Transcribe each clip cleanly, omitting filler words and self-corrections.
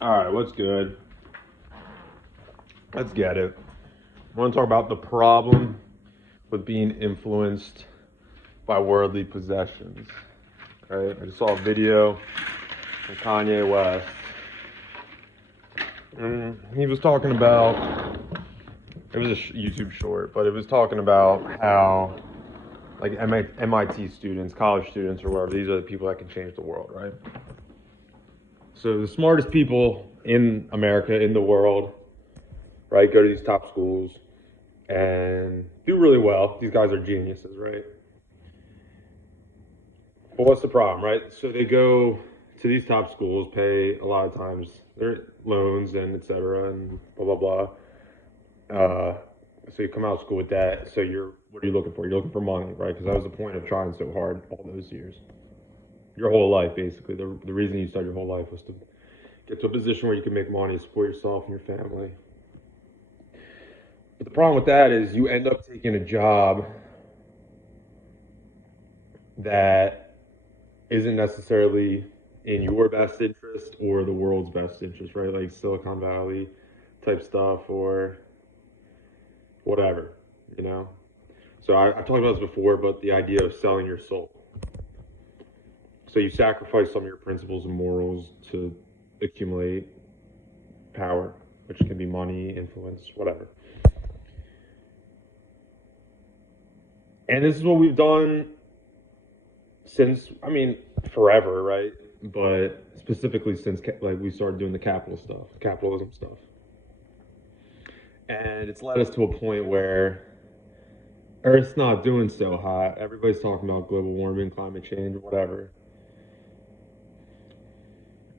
All right, what's good? Let's get it. I want to talk about the problem with being influenced by worldly possessions. Right? I just saw a video from Kanye West, and he was talking about it was a YouTube short, but it was talking about how like MIT students, college students, or whatever, these are the people that can change the world, right? So the smartest people in America, in the world, right, go to these top schools and do really well. These guys are geniuses, right? But what's the problem, right? So they go to these top schools, pay a lot of times their loans and et cetera, and blah blah blah. So you come out of school with that. So what are you looking for? You're looking for money, right? Because that was the point of trying so hard all those years. Your whole life, basically. The reason you started your whole life was to get to a position where you can make money, support yourself and your family. But the problem with that is you end up taking a job that isn't necessarily in your best interest or the world's best interest, right? Like Silicon Valley type stuff or whatever, you know? So I've talked about this before, but the idea of selling your soul. So you sacrifice some of your principles and morals to accumulate power, which can be money, influence, whatever. And this is what we've done since, I mean, forever, right? But specifically since like we started doing the capitalism stuff. And it's led us to a point where Earth's not doing so hot. Everybody's talking about global warming, climate change, whatever.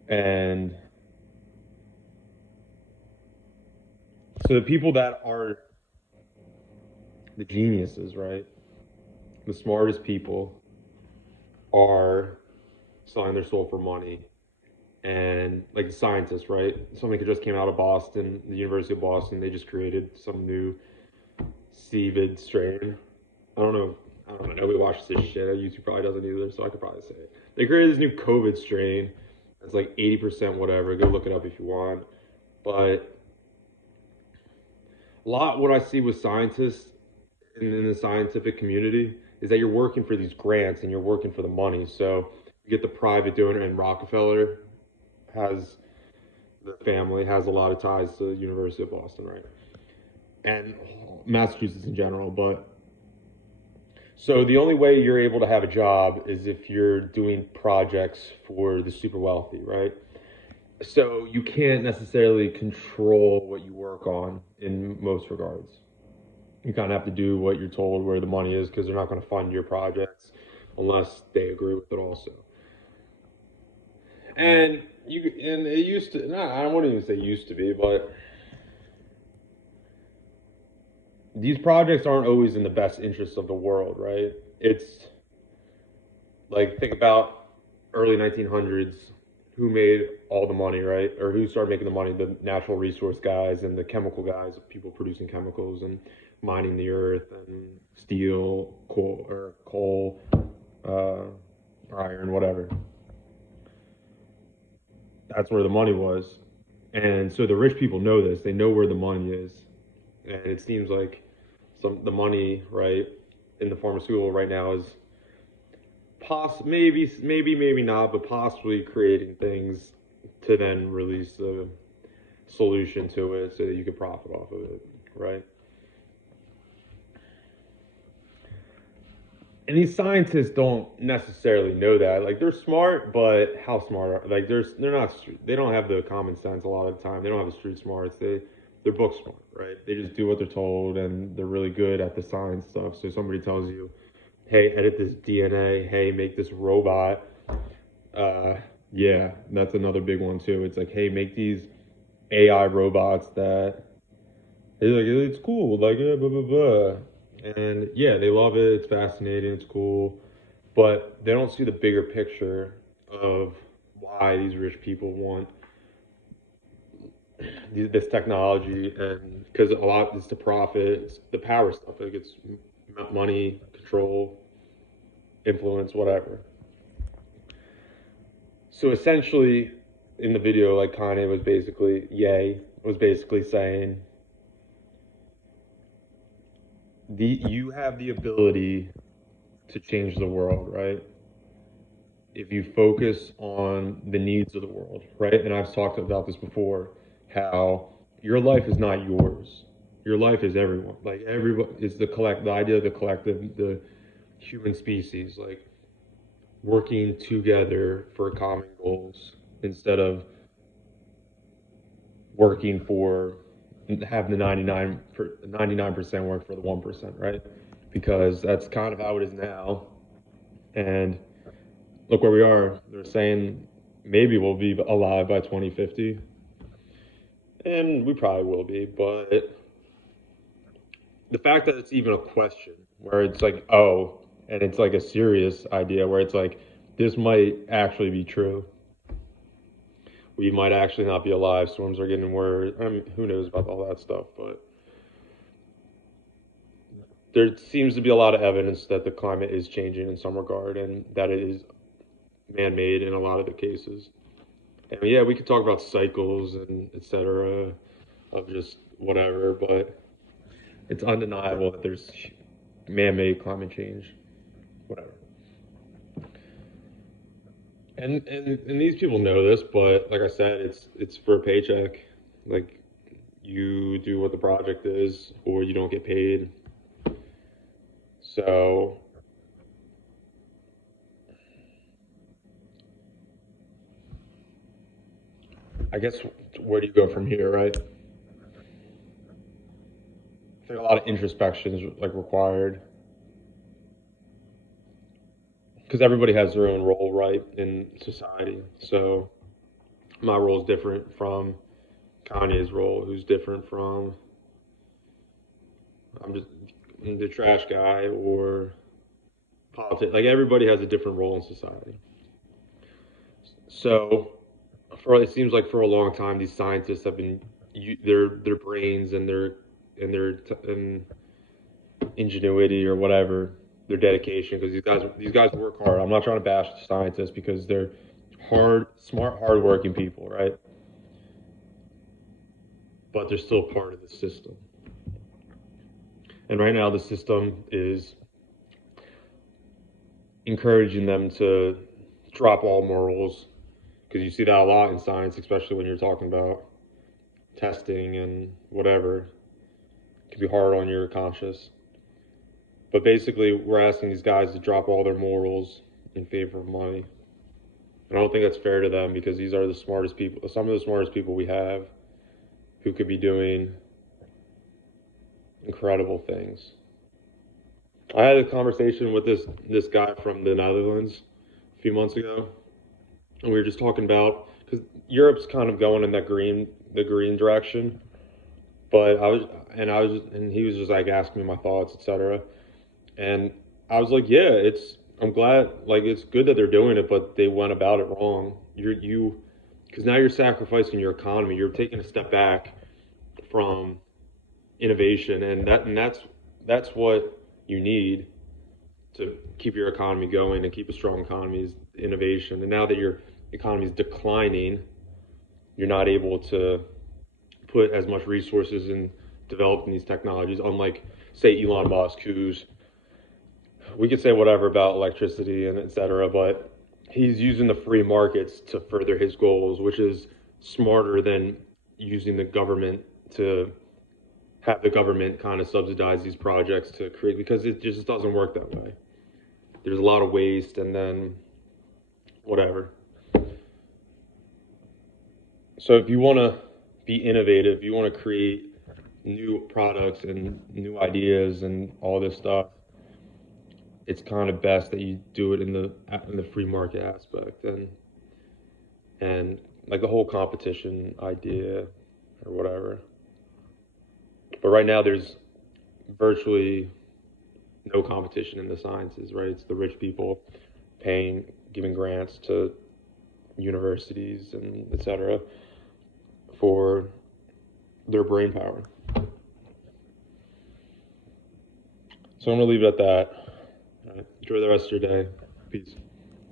And so the people that are the geniuses, right? The smartest people are selling their soul for money. And like the scientists, right? Something that just came out of Boston, the University of Boston, they just created some new CVID strain. I don't know. I don't know. Nobody watches this shit. YouTube probably doesn't either, so I could probably say it. They created this new COVID strain. It's like 80% whatever. Go look it up if you want. But a lot what I see with scientists in the scientific community is that you're working for these grants and you're working for the money. So you get the private donor, and Rockefeller has the family has a lot of ties to the University of Boston, right? And Massachusetts in general. But so the only way you're able to have a job is if you're doing projects for the super wealthy, right? So you can't necessarily control what you work on in most regards. You kind of have to do what you're told where the money is because they're not going to fund your projects unless they agree with it also. And it used to, nah, I wouldn't even say used to be, but these projects aren't always in the best interests of the world, right? It's like think about early 1900s, who made all the money, right? Or who started making the money? The natural resource guys and the chemical guys, people producing chemicals and mining the earth and steel, coal, uh, iron, whatever. That's where the money was. And so the rich people know this. They know where the money is. And it seems like the money, right, in the pharmaceutical right now is maybe not, but possibly creating things to then release a solution to it so that you could profit off of it, right? And these scientists don't necessarily know that. Like they're smart, but how smart are like they're not they don't have the common sense a lot of the time. They don't have the street smarts. They're book smart, right? They just do what they're told and they're really good at the science stuff. So somebody tells you, "Hey, edit this DNA. Hey, make this robot." Uh, yeah, that's another big one too. It's like, "Hey, make these AI robots that it's cool, like blah blah blah." And yeah, they love it. It's fascinating. It's cool, but they don't see the bigger picture of why these rich people want this technology, and because a lot is the profit, it's the power stuff. Like it's money, control, influence, whatever. So essentially, in the video, like Kanye was basically, Ye was basically saying, you have the ability to change the world, right? If you focus on the needs of the world, right? And I've talked about this before, how your life is not yours. Your life is everyone. Like everyone is the idea of the collective, the human species, like working together for common goals instead of working for having the 99% work for the 1%, right? Because that's kind of how it is now. And look where we are. They're saying maybe we'll be alive by 2050. And we probably will be, but the fact that it's even a question where it's like, oh, and it's like a serious idea where it's like, this might actually be true. We might actually not be alive. Storms are getting worse. I mean, who knows about all that stuff, but there seems to be a lot of evidence that the climate is changing in some regard and that it is man-made in a lot of the cases. And yeah, we could talk about cycles and etc. of just whatever, but it's undeniable that there's man-made climate change, whatever. And these people know this, but like I said, it's for a paycheck. Like you do what the project is, or you don't get paid. So I guess where do you go from here, right? I think a lot of introspection is like required because everybody has their own role, right, in society. So my role is different from Kanye's role, who's different from I'm just the trash guy or politics. Like everybody has a different role in society. So for it seems like for a long time these scientists have been their brains and and ingenuity or whatever their dedication because these guys work hard. I'm not trying to bash scientists because they're smart, hardworking people, right? But they're still part of the system. And right now the system is encouraging them to drop all morals because you see that a lot in science, especially when you're talking about testing and whatever. It can be hard on your conscience. But basically, we're asking these guys to drop all their morals in favor of money. And I don't think that's fair to them because these are the smartest people, some of the smartest people we have who could be doing incredible things. I had a conversation with this guy from the Netherlands a few months ago, and we were just talking about because Europe's kind of going in the green direction. But and he was just like asking me my thoughts, etc. And I was like, yeah, I'm glad, like, it's good that they're doing it, but they went about it wrong. Because now you're sacrificing your economy. You're taking a step back from innovation, and that's what you need to keep your economy going and keep a strong economy is innovation. And now that your economy is declining, you're not able to put as much resources in developing these technologies, unlike, say, Elon Musk, who's we could say whatever about electricity and et cetera, but he's using the free markets to further his goals, which is smarter than using the government to have the government kind of subsidize these projects to create because it just doesn't work that way. There's a lot of waste and then whatever. So if you want to be innovative, you want to create new products and new ideas and all this stuff, it's kind of best that you do it in the free market aspect and like the whole competition idea or whatever. But right now there's virtually no competition in the sciences, right? It's the rich people giving grants to universities and etc. for their brain power. So I'm gonna leave it at that. All right. Enjoy the rest of your day. Peace.